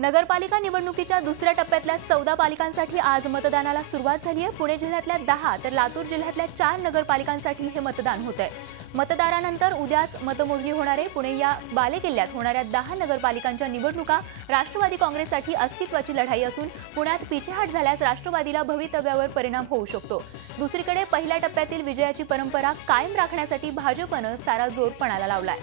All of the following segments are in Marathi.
नगरपालिका निवडणुकीच्या दुसऱ्या टप्प्यातल्या 14 पालिकांसाठी आज मतदानाला सुरुवात झाली आहे। पुणे जिल्ह्यातल्या 10 तर लातूर जिल्ह्यातल्या 4 नगरपालिकांसाठी हे मतदान होत आहे। मतदारानंतर उद्याच मतमोजणी होणार आहे। पुणे या बालेकिल्ल्यात होणाऱ्या 10 नगरपालिकांच्या निवडणुका राष्ट्रवादी काँग्रेससाठी अस्तित्वाची लढाई असून पुण्यात पिछेहाट झाल्यास राष्ट्रवादीला भवितव्यावर परिणाम होऊ शकतो। दुसरीकडे पहिल्या टप्प्यातील विजयाची परंपरा कायम राखण्यासाठी भाजपनं सारा जोर पणाला लावलाय।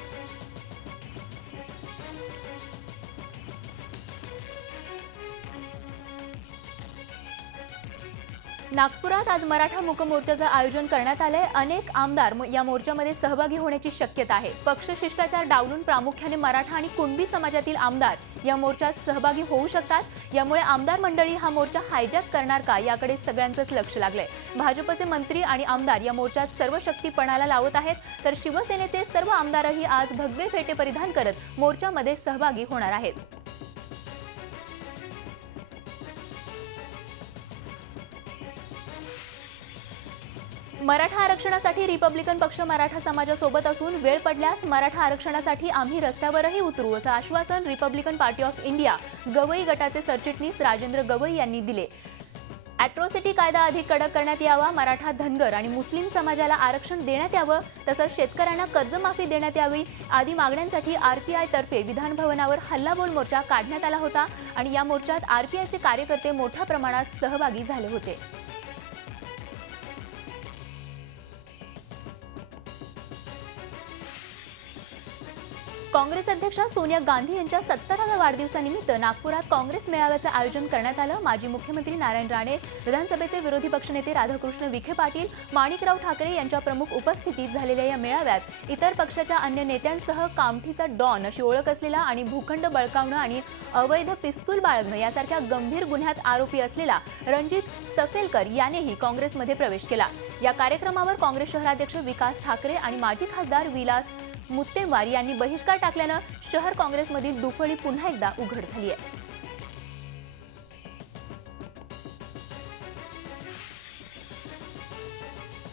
नागपुरात आज मराठा मूक मोर्चाचं आयोजन करण्यात आलंय। अनेक आमदार या मोर्चामध्ये सहभागी होण्याची शक्यता आहे। पक्ष शिष्टाचार डावलून प्रामुख्याने मराठा आणि कुणबी समाजातील आमदार या मोर्चात सहभागी होऊ शकतात। यामुळे आमदार मंडळी हा मोर्चा हायजॅक करणार का याकडे सगळ्यांचंच लक्ष लागलंय। भाजपचे मंत्री आणि आमदार या मोर्चात सर्व शक्ती पणाला लावत आहेत, तर शिवसेनेचे सर्व आमदारही आज भगवे फेटे परिधान करत मोर्चामध्ये सहभागी होणार आहेत। मराठा आरक्षणासाठी रिपब्लिकन पक्ष मराठा समाजासोबत असून वेळ पडल्यास मराठा आरक्षणासाठी आम्ही रस्त्यावरही उतरू असं आश्वासन Republican party of India Gavai गटाचे सरचिटणीस राजेंद्र गवई यांनी दिले। अॅट्रॉसिटी कायदा अधिक कडक करण्यात यावा, मराठा, धनगर आणि मुस्लिम समाजाला आरक्षण देण्यात यावं, तसंच शेतकऱ्यांना कर्जमाफी देण्यात यावी आदी मागण्यांसाठी आरपीआय तर्फे विधान भवनावर हल्लाबोल मोर्चा काढण्यात आला होता आणि या मोर्चात आरपीआयचे कार्यकर्ते मोठ्या प्रमाणात सहभागी झाले होते। काँग्रेस अध्यक्षा सोनिया गांधी यांच्या 70व्या वाढदिवसानिमित्त नागपुरात काँग्रेस मेळाव्याचं आयोजन करण्यात आलं। माजी मुख्यमंत्री नारायण राणे, विधानसभेचे विरोधी पक्षनेते राधाकृष्ण विखे पाटील, माणिकराव ठाकरे यांच्या प्रमुख उपस्थितीत झालेल्या या मेळाव्यात इतर पक्षाच्या अन्य नेत्यांसह कामठीचा डॉन अशी ओळख असलेला आणि भूखंड बळकावणं आणि अवैध पिस्तूल बाळगणं यासारख्या गंभीर गुन्ह्यात आरोपी असलेला रणजित सफेलकर यानेही काँग्रेसमध्ये प्रवेश केला। या कार्यक्रमावर काँग्रेस शहराध्यक्ष विकास ठाकरे आणि माजी खासदार विलास मुत्तेमवार यांनी बहिष्कार टाकल्यानं शहर काँग्रेसमधील दुफळी पुन्हा एकदा उघड झाली आहे।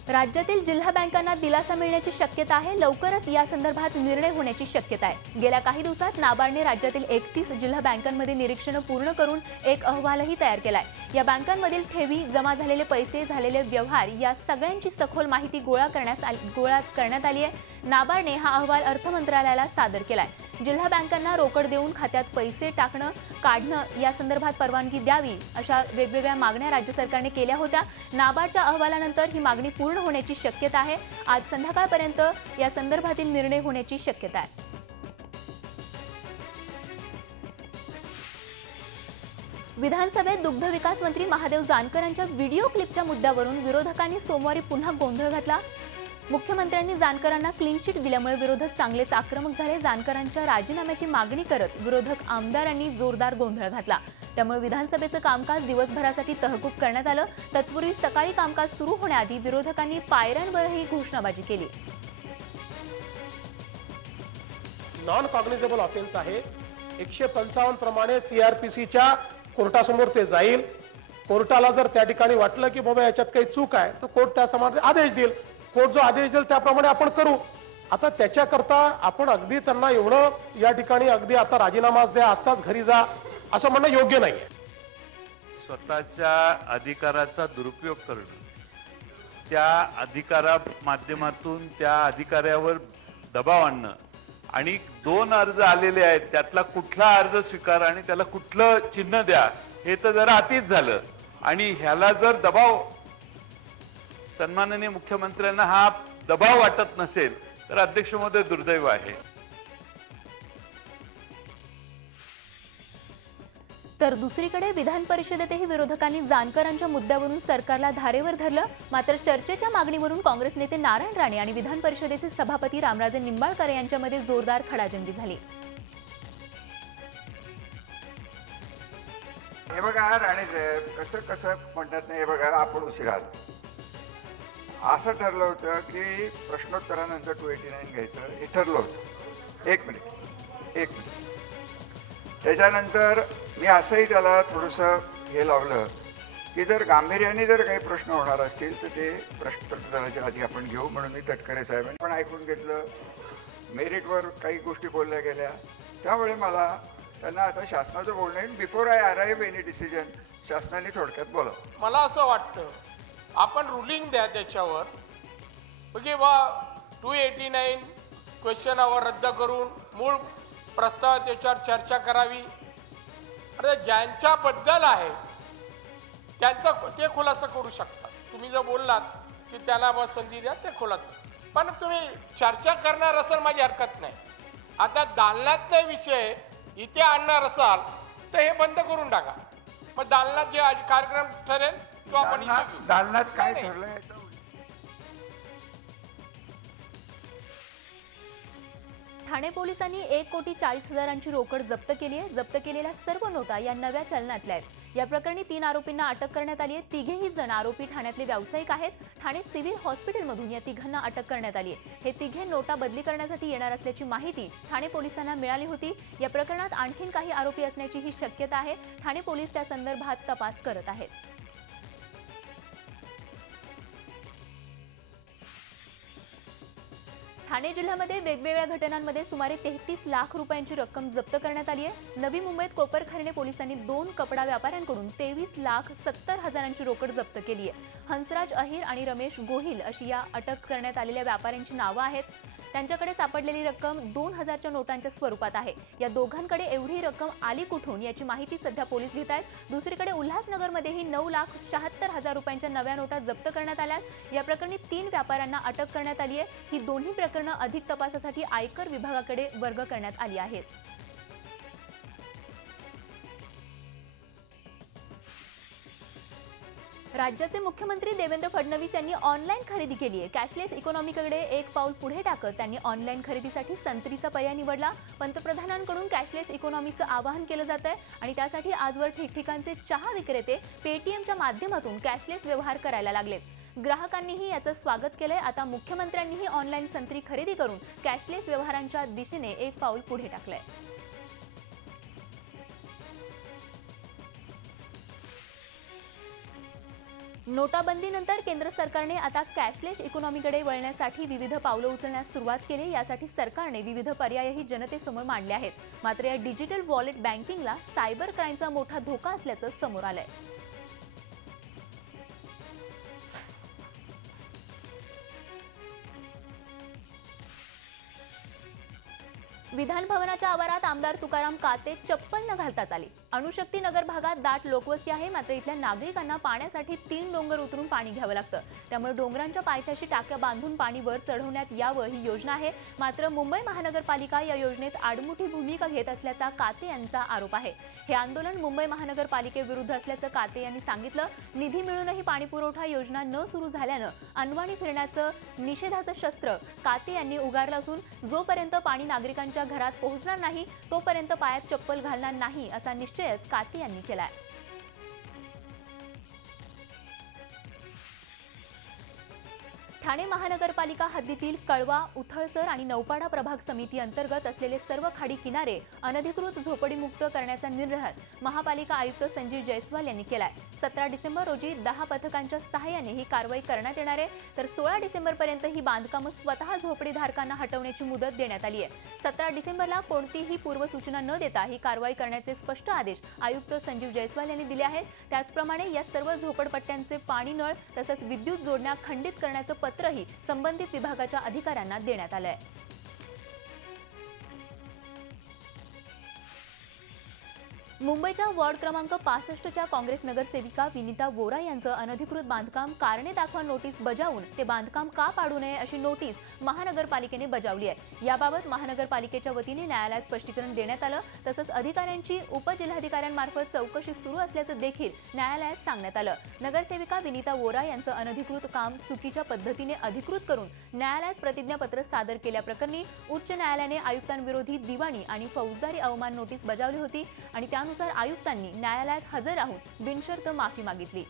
राज्यातील जिल्हा बँकांना दिलासा मिळण्याची शक्यता आहे। लवकरच या संदर्भात निर्णय होण्याची शक्यता आहे। गेल्या काही दिवसात नाबार्डने राज्यातील 31 जिल्हा बँकांमध्ये निरीक्षण पूर्ण करून एक अहवालही तयार केलाय। या बँकांमधील ठेवी, जमा झालेले पैसे, झालेले व्यवहार या सगळ्यांची सखोल माहिती गोळा करण्यात आली आहे। नाबार्डने हा अहवाल अर्थ मंत्रालयाला सादर केलाय। जिल्हा बँकांना रोकड देऊन खात्यात पैसे टाकणं, काढणं या संदर्भात परवानगी द्यावी अशा वेगवेगळ्या मागण्या राज्य सरकारने केल्या होत्या। नाबार्डच्या अहवालानंतर ही मागणी पूर्ण होण्याची शक्यता आहे। आज संध्याकाळपर्यंत या संदर्भातील निर्णय होण्याची शक्यता आहे। विधानसभेत दुग्ध विकास मंत्री महादेव जानकर यांच्या व्हिडिओ क्लिपच्या मुद्द्यावरून विरोधकांनी सोमवारी पुन्हा गोंधळ घातला। मुख्यमंत्र्यांनी जानकरांना क्लीन चिट दिल्यामुळे विरोधक चांगलेच आक्रमक झाले। जानकरांच्या राजीनाम्याची मागणी करत विरोधक आमदारांनी जोरदार गोंधळ घातला। त्यामुळे विधानसभेचं कामकाज दिवसभरासाठी तहकूब करण्यात आलं। तत्पूर्वी सकाळी कामकाज सुरू होण्याआधी विरोधकांनी पायऱ्यांवरही घोषणाबाजी केली। नॉन कॉग्निझेबल ऑफेन्स आहे। 155 प्रमाणे सीआरपीसीच्या कोर्टासमोर ते जाईल। कोर्टाला जर त्या ठिकाणी वाटलं की बाबा याच्यात काही चूक आहे तर कोर्ट त्यासमोर आदेश देईल। कोर्ट जो आदेश देईल त्याप्रमाणे आपण करू। आता त्याच्याकरता आपण अगदी त्यांना एवढं या ठिकाणी अगदी आता राजीनामाच द्या, आताच घरी जा असं म्हणणं योग्य नाहीये। स्वतःच्या अधिकाराचा दुरुपयोग करणं, त्या अधिकारा माध्यमातून त्या अधिकाऱ्यावर दबाव आणणं आणि 2 अर्ज आलेले आहेत त्यातला कुठला अर्ज स्वीकार आणि त्याला कुठलं चिन्ह द्या हे तर जरा अतिच झालं। आणि ह्याला जर दबाव सन्माननीय मुख्यमंत्र्यांना हा दबाव वाटत नसेल तर अध्यक्ष महोदय दुर्दैव आहे। तर दुसरीकडे विधान परिषदेतही विरोधकांनी जानकरांच्या मुद्द्यावरून सरकारला धारेवर धरलं। मात्र चर्चेच्या मागणीवरून काँग्रेस नेते नारायण राणे आणि विधान परिषदेचे सभापती रामराजे निंबाळकर यांच्यामध्ये जोरदार खडाजंगी झाली। हे बघा राणे साहेब, कसं म्हणतात नाही, हे बघा आपण उशिरा आलो। असं ठरलं होतं की प्रश्नोत्तरानंतर 289 घ्यायचं हे ठरलं होतं। एक मिनिट त्याच्यानंतर मी असंही त्याला थोडंसं हे लावलं की जर गांभीर्याने जर काही प्रश्न होणार असतील तर ते प्रश्नोत्तराच्या आधी आपण घेऊ, म्हणून मी तटकरे साहेबांनी पण ऐकून घेतलं। मेरिटवर काही गोष्टी बोलल्या गेल्या, त्यामुळे मला त्यांना आता शासनाचं बोलणं आहे. Before I arrive any decision शासनाने थोडक्यात बोलावं. मला असं वाटतं आपण रुलिंग द्या त्याच्यावर, म्हणजे बा 289 क्वेश्चन आवर रद्द करून मूळ प्रस्ताव त्याच्यावर चर्चा करावी. अरे ज्यांच्याबद्दल आहे त्यांचं ते खुलासा करू शकतात. तुम्ही जर बोललात की त्यांना बस संधी द्या, ते खुलासा, पण तुम्ही चर्चा करणार असाल माझी हरकत नाही. आता दालनातले विषय इथे आणणार असाल तर हे बंद करून टाका. मग दालनात जे कार्यक्रम ठरेल तो आपण इथे घेऊ. दालनात काय नाही, ठरलं याचं ठाणे पोलिसांनी 1,40,00,000ची रोकड जप्त केली आहे. जप्त केलेल्या सर्व नोटा या नव्या चलनातल्या आहेत. या प्रकरणी 3 आरोपींना अटक करण्यात आली आहे. तिघेही जण आरोपी ठाण्यातले व्यावसायिक आहेत. ठाणे सिव्हिल हॉस्पिटलमधून या तिघांना अटक करण्यात आली आहे. हे तिघे नोटा बदली करण्यासाठी येणार असल्याची माहिती ठाणे पोलिसांना मिळाली होती. या प्रकरणात आणखीन काही आरोपी असण्याची ही शक्यता आहे. ठाणे पोलीस त्या संदर्भात तपास करत आहेत. ठाणे जिल्ह्यामध्ये वेगवेगळ्या घटनांमध्ये सुमारे 33 लाख रुपयांची रक्कम जप्त करण्यात आली आहे. नवी मुंबईत कोपरखैरणे पोलिसांनी 2 कपडा व्यापाऱ्यांकडून 23,70,000ची रोकड जप्त केली आहे. हंसराज अहिर आणि रमेश गोहिल अशी या अटक करण्यात आलेल्या व्यापाऱ्यांची नावं आहेत. त्यांच्याकडे सापडलेली रक्कम 2,000च्या नोटांच्या स्वरूपात आहे. या दोघांकडे एवढी रक्कम आली कुठून याची माहिती सध्या पोलीस घेत आहेत. दुसरीकडे उल्हासनगरमध्येही 9,76,000 रुपयांच्या नव्या नोटा जप्त करण्यात आल्या. या प्रकरणी 3 व्यापाऱ्यांना अटक करण्यात आली आहे. ही दोन्ही प्रकरणं अधिक तपासासाठी आयकर विभागाकडे वर्ग करण्यात आली आहेत. राज्याचे मुख्यमंत्री देवेंद्र फडणवीस यांनी ऑनलाईन खरेदी केली आहे. कॅशलेस इकॉनॉमीकडे एक पाऊल पुढे टाकत त्यांनी ऑनलाईन खरेदीसाठी संत्रीचा पर्याय निवडला. पंतप्रधानांकडून कॅशलेस इकॉनॉमीचं आवाहन केलं जात आहे आणि त्यासाठी आजवर ठिकठिकाणचे चहा विक्रेते पेटीएमच्या माध्यमातून कॅशलेस व्यवहार करायला लागलेत. ग्राहकांनीही याचं स्वागत केलंय. आता मुख्यमंत्र्यांनीही ऑनलाईन संत्री खरेदी करून कॅशलेस व्यवहारांच्या दिशेने एक पाऊल पुढे टाकलंय. नोटाबंदीनंतर केंद्र सरकारने आता कॅशलेस इकॉनॉमीकडे वळण्यासाठी विविध पावलं उचलण्यास सुरुवात केली. यासाठी सरकारने विविध पर्यायही जनतेसमोर मांडले आहेत. मात्र या डिजिटल वॉलेट बँकिंगला सायबर क्राईमचा मोठा धोका असल्याचं समोर आलंय. विधान भवनाच्या आवारात आमदार तुकाराम काते चप्पल न घालताच आले. अणुशक्ती नगर भागात दाट लोकवस्ती आहे. मात्र इथल्या नागरिकांना पाण्यासाठी 3 डोंगर उतरून पाणी घ्यावं लागतं. त्यामुळे डोंगरांच्या पायथ्याशी टाक्या बांधून पाणी वर चढवण्यात यावं ही योजना आहे. मात्र मुंबई महानगरपालिका या योजनेत आडमुठी भूमिका घेत असल्याचा काते यांचा आरोप आहे. हे आंदोलन मुंबई महानगरपालिकेविरुद्ध असल्याचं काते यांनी सांगितलं. निधी मिळूनही पाणीपुरवठा योजना न सुरू झाल्यानं अनवाणी फिरण्याचं निषेधाचं शस्त्र काते यांनी उगारलं असून जोपर्यंत पाणी नागरिकांच्या घरात पोहोचणार नाही तोपर्यंत पायात चप्पल घालणार नाही असा निश्चयच काते यांनी केलाय. ठाणे महानगरपालिका हद्दीतील कळवा, उथळसर आणि नौपाडा प्रभाग समिती अंतर्गत असलेले सर्व खाडी किनारे अनधिकृत झोपडीमुक्त करण्याचा निर्धार महापालिका आयुक्त संजीव जयस्वाल यांनी केलाय. 17 डिसेंबर रोजी 10 पथकांच्या सहाय्याने ही कारवाई करण्यात येणार आहे. तर 16 डिसेंबरपर्यंत ही बांधकामं स्वतः झोपडीधारकांना हटवण्याची मुदत देण्यात आली आहे. 17 डिसेंबरला कोणतीही पूर्वसूचना न देता ही कारवाई करण्याचे स्पष्ट आदेश आयुक्त संजीव जयस्वाल यांनी दिले आहेत. त्याचप्रमाणे या सर्व झोपडपट्ट्यांचे पाणी नळ तसंच विद्युत जोडण्या खंडित करण्याचं पत्रही संबंधित विभागाच्या अधिकाऱ्यांना देण्यात आलं आहे. मुंबईच्या वॉर्ड क्रमांक 65च्या काँग्रेस नगरसेविका विनीता वोरा यांचं अनधिकृत बांधकाम कारणे दाखवा नोटीस बजावून ते बांधकाम का पाडू नये अशी नोटीस महानगरपालिकेने बजावली आहे. याबाबत महानगरपालिकेच्या वतीने न्यायालयात स्पष्टीकरण देण्यात आलं. तसंच अधिकाऱ्यांची उपजिल्हाधिकाऱ्यांमार्फत चौकशी सुरू असल्याचं देखील न्यायालयात सांगण्यात आलं. नगरसेविका विनीता वोरा यांचं अनधिकृत काम चुकीच्या पद्धतीने अधिकृत करून न्यायालयात प्रतिज्ञापत्र सादर केल्याप्रकरणी उच्च न्यायालयाने आयुक्तांविरोधी दिवाणी आणि फौजदारी अवमान नोटीस बजावली होती आणि त्यानुसार आयुक्तांनी न्यायालयात हजर राहून बिनशर्त माफी मागितली.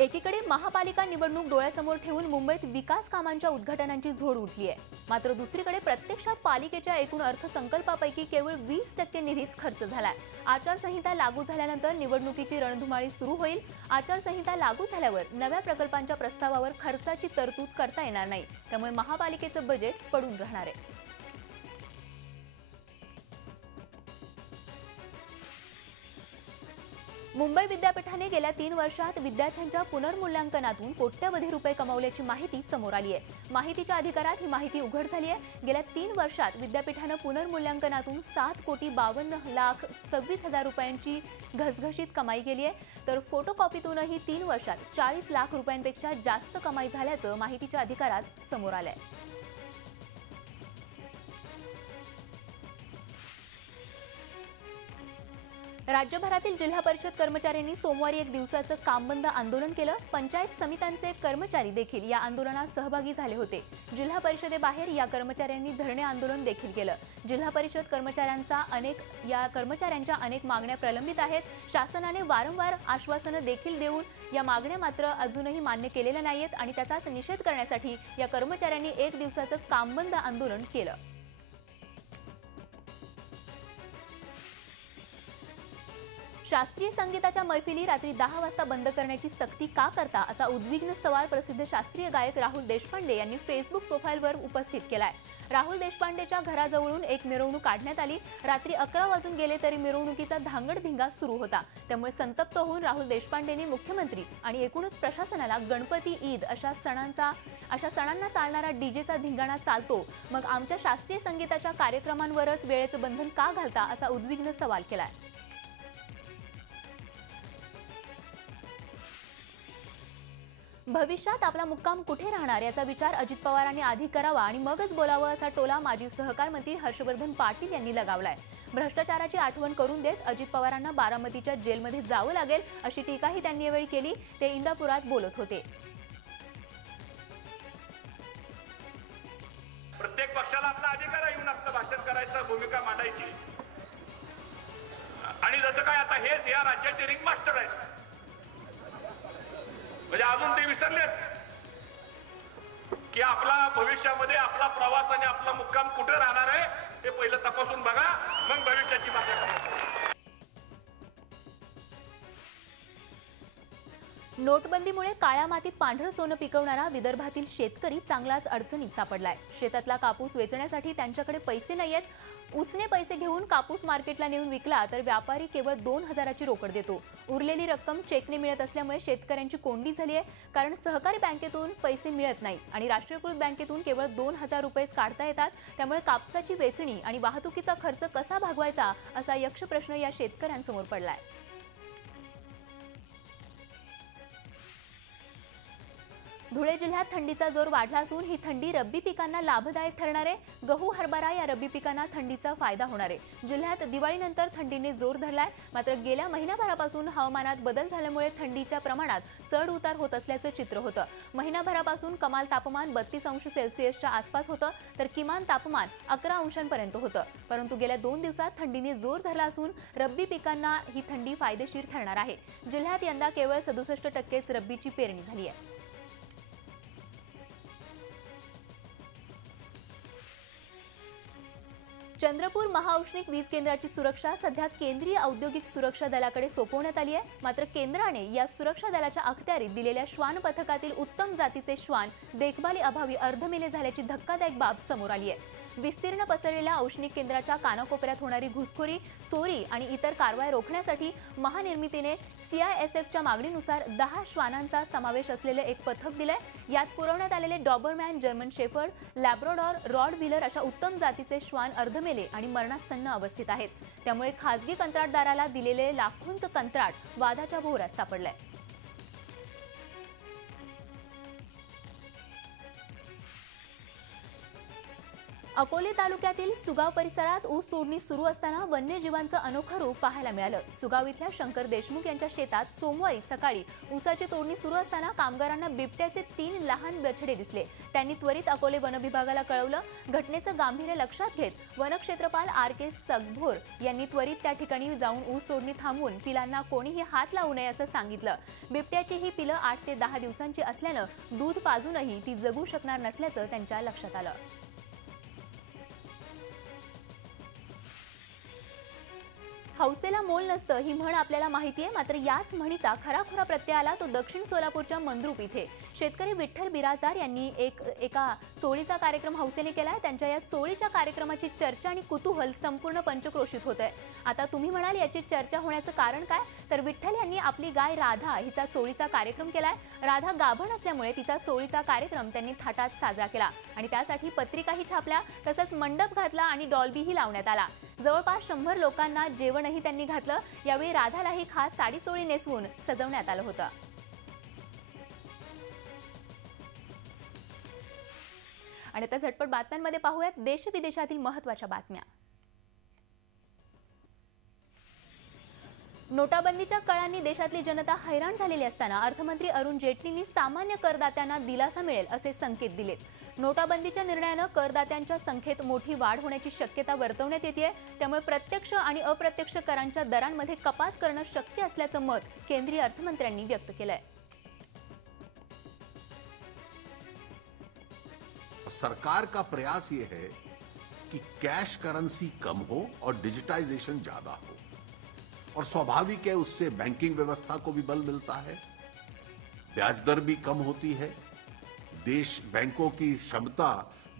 एकीकडे महापालिका निवडणूक डोळ्यासमोर ठेवून मुंबईत विकास कामांच्या उद्घाटनांची झोड उठली आहे. मात्र दुसरीकडे प्रत्यक्षात पालिकेच्या एकूण अर्थसंकल्पापैकी केवळ 20% निधीच खर्च झालाय. आचारसंहिता लागू झाल्यानंतर निवडणुकीची रणधुमाळी सुरू होईल. आचारसंहिता लागू झाल्यावर नव्या प्रकल्पांच्या प्रस्तावावर खर्चाची तरतूद करता येणार नाही. त्यामुळे महापालिकेचं बजेट पडून राहणार आहे. मुंबई विद्यापीठाने गेल्या 3 वर्षात विद्यार्थ्यांच्या पुनर्मूल्यांकनातून कोट्यवधी रुपये कमावल्याची माहिती समोर आली आहे. माहितीच्या अधिकारात ही माहिती उघड झाली आहे. गेल्या 3 वर्षात विद्यापीठानं पुनर्मूल्यांकनातून 7,52,26,000 रुपयांची घसघशीत कमाई केली आहे. तर फोटोकॉपीतूनही 3 वर्षात 40 लाख रुपयांपेक्षा जास्त कमाई झाल्याचं माहितीच्या अधिकारात समोर आलंय. राज्यभरातील जिल्हा परिषद कर्मचाऱ्यांनी सोमवारी 1 दिवसाचं कामबंद आंदोलन केलं. पंचायत समित्यांचे कर्मचारी देखील या आंदोलनात सहभागी झाले होते. जिल्हा परिषदेबाहेर या कर्मचाऱ्यांनी धरणे आंदोलन देखील केलं. जिल्हा परिषद कर्मचाऱ्यांच्या अनेक मागण्या प्रलंबित आहेत. शासनाने वारंवार आश्वासनं देखील देऊन या मागण्या मात्र अजूनही मान्य केलेल्या नाहीयेत आणि त्याचाच निषेध करण्यासाठी या कर्मचाऱ्यांनी 1 दिवसाचं कामबंद आंदोलन केलं. शास्त्रीय संगीताच्या मैफिली रात्री 10 वाजता बंद करण्याची सक्ती का करता असा उद्विग्न सवाल प्रसिद्ध शास्त्रीय गायक राहुल देशपांडे यांनी फेसबुक प्रोफाईलवर उपस्थित केलाय. राहुल देशपांडेच्या घराजवळून एक मिरवणूक काढण्यात आली. रात्री 11 वाजून गेले तरी मिरवणुकीचा धांगडधिंगा सुरू होता. त्यामुळे संतप्त होऊन राहुल देशपांडेंनी मुख्यमंत्री आणि एकूणच प्रशासनाला गणपती, ईद अशा सणांना चालणारा डीजेचा धिंगाणा चालतो, मग आमच्या शास्त्रीय संगीताच्या कार्यक्रमांवरच वेळेचं बंधन का घालता असा उद्विग्न सवाल केलाय. भविष्यात आपला मुक्काम कुठे राहणार याचा विचार अजित पवारांनी आधी करावा आणि मगच बोलावं असा टोला माजी सहकार मंत्री हर्षवर्धन पाटील यांनी लगावलाय. भ्रष्टाचाराची आठवण करून देत अजित पवारांना बारामतीच्या जेलमध्ये जावं लागेल अशी टीकाही त्यांनी यावेळी केली. ते इंदापुरात बोलत होते. प्रत्येक पक्षाला आपला अधिकार आहे येऊन आपलं भाषण करायचं, भूमिका मांडायची. आणि जसं काय आता हेच या राज्याचे रिंग मास्टर आहेत, म्हणजे अजून ते विसरलेत की आपला भविष्यामध्ये आपला प्रवास आणि आपला मुक्काम कुठे राहणार आहे ते पहिलं तपासून बघा, मग भविष्याची मागणी करा. नोटबंदीमुळे काळ्या मातीत पांढरं सोनं पिकवणारा विदर्भातील शेतकरी चांगलाच अडचणीत सापडलाय. शेतातला कापूस वेचण्यासाठी त्यांच्याकडे पैसे नाहीयेत. उसने पैसे घेऊन कापूस मार्केटला नेऊन विकला तर व्यापारी केवळ 2,000ची रोकड देतो. उरलेली रक्कम चेकने मिळत असल्यामुळे शेतकऱ्यांची कोंडी झाली आहे. कारण सहकारी बँकेतून पैसे मिळत नाही आणि राष्ट्रीयकृत बँकेतून केवळ 2,000 रुपयेच काढता येतात. त्यामुळे कापसाची वेचणी आणि वाहतुकीचा खर्च कसा भागवायचा असा यक्ष प्रश्न या शेतकऱ्यांसमोर पडलाय. धुळे जिल्ह्यात थंडीचा जोर वाढला असून ही थंडी रब्बी पिकांना लाभदायक ठरणार आहे. गहू, हरभरा या रब्बी पिकांना थंडीचा फायदा होणार आहे. जिल्ह्यात दिवाळीनंतर थंडीने जोर धरलाय. मात्र गेल्या महिनाभरापासून हवामानात बदल झाल्यामुळे थंडीच्या प्रमाणात चढ उतार होत असल्याचं चित्र होतं. महिनाभरापासून कमाल तापमान 32 अंश सेल्सिअसच्या आसपास होतं तर किमान तापमान 11 अंशांपर्यंत होतं. परंतु गेल्या 2 दिवसात थंडीने जोर धरला असून रब्बी पिकांना ही थंडी फायदेशीर ठरणार आहे. जिल्ह्यात यंदा केवळ 67% रब्बीची पेरणी झाली आहे. चंद्रपूर महाऔष्णिक वीज केंद्राची सुरक्षा सध्या केंद्रीय औद्योगिक सुरक्षा दलाकडे सोपवण्यात आली आहे. मात्र केंद्राने या सुरक्षा दलाच्या अखत्यारीत दिलेल्या श्वान पथकातील उत्तम जातीचे श्वान देखभाली अभावी अर्धमेले झाल्याची धक्कादायक बाब समोर आली आहे. विस्तीर्ण पसरलेल्या औष्णिक केंद्राच्या कानाकोपऱ्यात होणारी घुसखोरी, चोरी आणि इतर कारवाई रोखण्यासाठी महानिर्मितीने CISFच्या मागणीनुसार 10 श्वानांचा समावेश असलेले एक पथक दिलंय. यात पुरवण्यात आलेले डॉबरमॅन, जर्मन शेफर्ड, लॅब्राडॉर, रॉडव्हिलर अशा उत्तम जातीचे श्वान अर्धमेले आणि मरणासन्न अवस्थेत आहेत. त्यामुळे खासगी कंत्राटदाराला दिलेले लाखोंचं कंत्राट वादाच्या भोवऱ्यात सापडलंय. अकोले तालुक्यातील सुगाव परिसरात ऊस तोडणी सुरू असताना वन्यजीवांचं अनोखं रूप पाहायला मिळालं. सुगाव इथल्या शंकर देशमुख यांच्या शेतात सोमवारी सकाळी ऊसाची तोडणी सुरू असताना कामगारांना बिबट्याचे 3 लहान बछडे दिसले. त्यांनी त्वरित अकोले वनविभागाला कळवलं. घटनेचं गांभीर्य लक्षात घेत वनक्षेत्रपाल R.K. सगभोर यांनी त्वरित त्या ठिकाणी जाऊन ऊस तोडणी थांबवून पिलांना कोणीही हात लावू नये असं सांगितलं. बिबट्याची ही पिलं 8 ते 10 दिवसांची असल्यानं दूध पाजूनही ती जगू शकणार नसल्याचं त्यांच्या लक्षात आलं. हौसेला मोल नसतं ही म्हण आपल्याला माहिती आहे. मात्र याच म्हणीचा खराखुरा प्रत्यय आला तो दक्षिण सोलापूरच्या मंद्रुप इथे. शेतकरी विठ्ठल बिराजदार यांनी एका चोळीचा कार्यक्रम हौसेने केलाय. त्यांच्या या चोळीच्या कार्यक्रमाची चर्चा आणि कुतूहल संपूर्ण पंचक्रोशीत होत आहे. आता तुम्ही म्हणाल याची चर्चा होण्याचं कारण काय, तर विठ्ठल यांनी आपली गाय राधा हिचा चोळीचा कार्यक्रम केलाय. राधा गाभण असल्यामुळे तिचा चोळीचा कार्यक्रम त्यांनी थाटात साजरा केला आणि त्यासाठी पत्रिकाही छापल्या, तसंच मंडप घातला आणि डॉल्बीही लावण्यात आला. जवळपास 100 लोकांना जेवणही त्यांनी घातलं. यावेळी राधालाही खास साडी चोळी नेसवून सजवण्यात आलं होतं. आणि आता झटपट बातम्यांमध्ये पाहूयात देश विदेशातील महत्त्वाच्या बातम्या. नोटाबंदीच्या काळांनी देशातली जनता हैराण झालेली असताना अर्थमंत्री अरुण जेटलींनी सामान्य करदात्यांना दिलासा मिळेल असे संकेत दिलेत. नोटाबंदीच्या निर्णयानं करदात्यांच्या संख्येत मोठी वाढ होण्याची शक्यता वर्तवण्यात येते. त्यामुळे प्रत्यक्ष आणि अप्रत्यक्ष करांच्या दरांमध्ये कपात करणं शक्य असल्याचं मत केंद्रीय अर्थमंत्र्यांनी व्यक्त केलंय. सरकार का प्रयास ये है कि कैश करेंसी कम हो और डिजिटाइजेशन ज्यादा हो, और स्वाभाविक है उससे बैंकिंग व्यवस्था को भी बल मिलता है, ब्याज दर भी कम होती है, देश बैंकों की क्षमता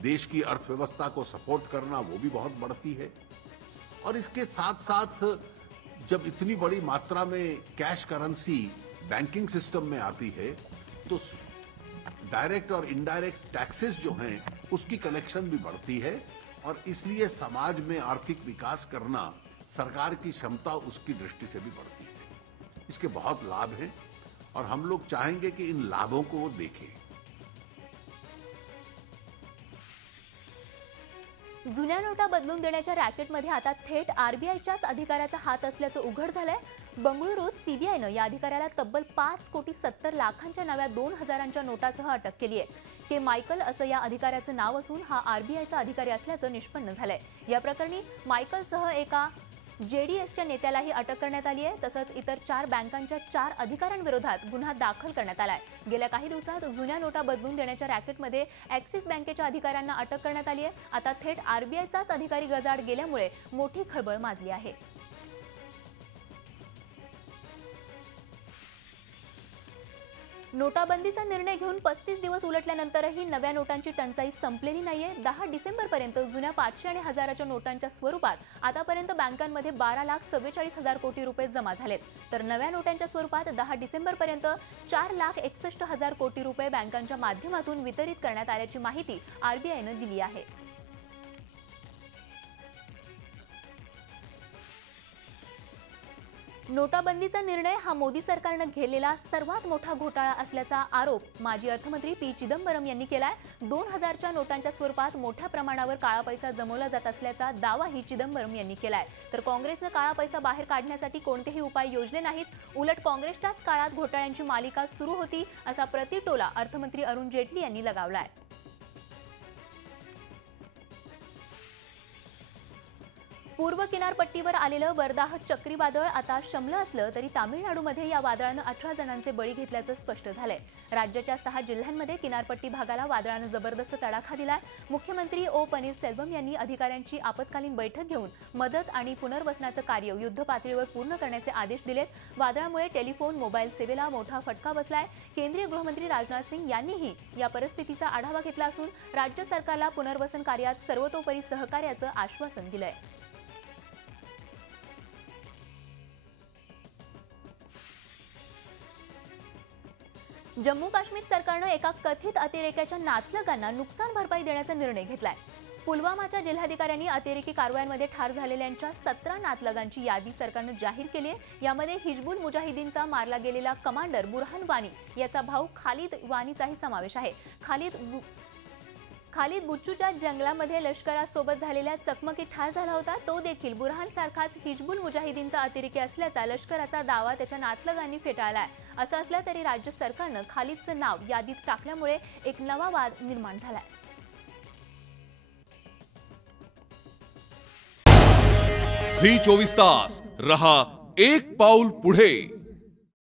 देश की अर्थव्यवस्था को सपोर्ट करना वो भी बहुत बढ़ती है. और इसके साथ साथ जब इतनी बड़ी मात्रा में कैश करेंसी बैंकिंग सिस्टम में आती है तो डायरेक्ट और इनडायरेक्ट टैक्सेस जो हैं उसकी कलेक्शन भी बढ़ती है, और इसलिए समाज में आर्थिक विकास करना सरकार की क्षमता उसकी दृष्टि से भी बढ़ती है. इसके बहुत लाभ हैं और हम लोग चाहेंगे कि इन लाभों को वो देखें. जुन्या नोटा बदलून देण्याच्या रॅकेटमध्ये आता थेट आरबीआयच्याच अधिकाऱ्याचा हात असल्याचं उघड झालंय. बंगळुरूत सीबीआयनं या अधिकाऱ्याला तब्बल 5,70,00,000च्या नव्या 2,000च्या नोटासह अटक केली आहे. के मायकल असं या अधिकाऱ्याचं नाव असून हा आरबीआयचा अधिकारी असल्याचं निष्पन्न झालंय. या प्रकरणी मायकलसह एका जेडीएसच्या नेत्यालाही अटक करण्यात आली आहे. तसंच इतर 4 बँकांच्या 4 अधिकाऱ्यांविरोधात गुन्हा दाखल करण्यात आलाय. गेल्या काही दिवसात जुन्या नोटा बदलून देण्याच्या रॅकेटमध्ये ॲक्सिस बँकेच्या अधिकाऱ्यांना अटक करण्यात आली आहे. आता थेट आरबीआयचाच अधिकारी गजाआड गेल्यामुळे मोठी खळबळ माजली आहे. नोटाबंदीचा निर्णय घेऊन 35 दिवस उलटल्यानंतरही नव्या नोटांची टंचाई संपलेली नाहीये. 10 डिसेंबरपर्यंत जुन्या 500 आणि 1000च्या नोटांच्या स्वरूपात आतापर्यंत बँकांमध्ये 12,44,000 कोटी रुपये जमा झालेत. तर नव्या नोटांच्या स्वरूपात 10 डिसेंबरपर्यंत 4,61,000 कोटी रुपये बँकांच्या माध्यमातून वितरित करण्यात आल्याची माहिती आरबीआयनं दिली आहे. नोटाबंदीचा निर्णय हा मोदी सरकारनं घेतलेला सर्वात मोठा घोटाळा असल्याचा आरोप माजी अर्थमंत्री पी चिदंबरम यांनी केलाय. 2000च्या नोटांच्या स्वरूपात मोठ्या प्रमाणावर काळा पैसा जमवला जात असल्याचा दावाही चिदंबरम यांनी केलाय. तर काँग्रेसनं काळा पैसा बाहेर काढण्यासाठी कोणतेही उपाय योजले नाहीत. उलट काँग्रेसच्याच काळात घोटाळ्यांची मालिका सुरू होती असा प्रतिटोला अर्थमंत्री अरुण जेटली यांनी लगावलाय. पूर्व किनारपट्टीवर आलेलं वरदाह चक्रीवादळ आता शमलं असलं तरी तामिळनाडूमध्ये या वादळानं 18 जणांचे बळी घेतल्याचं स्पष्ट झालंय. राज्याच्या 6 जिल्ह्यांमध्ये किनारपट्टी भागाला वादळानं जबरदस्त तडाखा दिलाय. मुख्यमंत्री ओ पनीरसेल्वम यांनी अधिकाऱ्यांची आपत्कालीन बैठक घेऊन मदत आणि पुनर्वसनाचं कार्य युद्धपातळीवर पूर्ण करण्याचे आदेश दिलेत. वादळामुळे टेलिफोन मोबाईल सेवेला मोठा फटका बसलाय. केंद्रीय गृहमंत्री राजनाथ सिंग यांनीही या परिस्थितीचा आढावा घेतला असून राज्य सरकारला पुनर्वसन कार्यात सर्वतोपरी सहकार्याचं आश्वासन दिलंय. जम्मू काश्मीर सरकारनं एका कथित अतिरेक्याच्या नातलगांना नुकसान भरपाई देण्याचा निर्णय घेतलाय. पुलवामाच्या जिल्हाधिकाऱ्यांनी अतिरेकी कारवायांमध्ये ठार झालेल्यांच्या 17 नातलगांची यादी सरकारनं जाहीर केली आहे. यामध्ये हिजबुल मुजाहिदीनचा मारला गेलेला कमांडर बुरहान वानी याचा भाऊ खालिद वानीचाही समावेश आहे. खालिद खालिद बुच्चूच्या जंगलामध्ये लष्करासोबत झालेल्या चकमकीत ठार झाला होता. तो देखील बुरहान सारखाच हिजबुल मुजाहिदीनचा अतिरेकी असल्याचा लष्कराचा दावा त्याच्या नातलगांनी फेटाळला आहे. असं असलं तरी राज्य सरकारनं खालिदचं नाव यादीत टाकल्यामुळे एक नवा वाद निर्माण झालाय. झी 24 तास रहा एक पाऊल पुढे.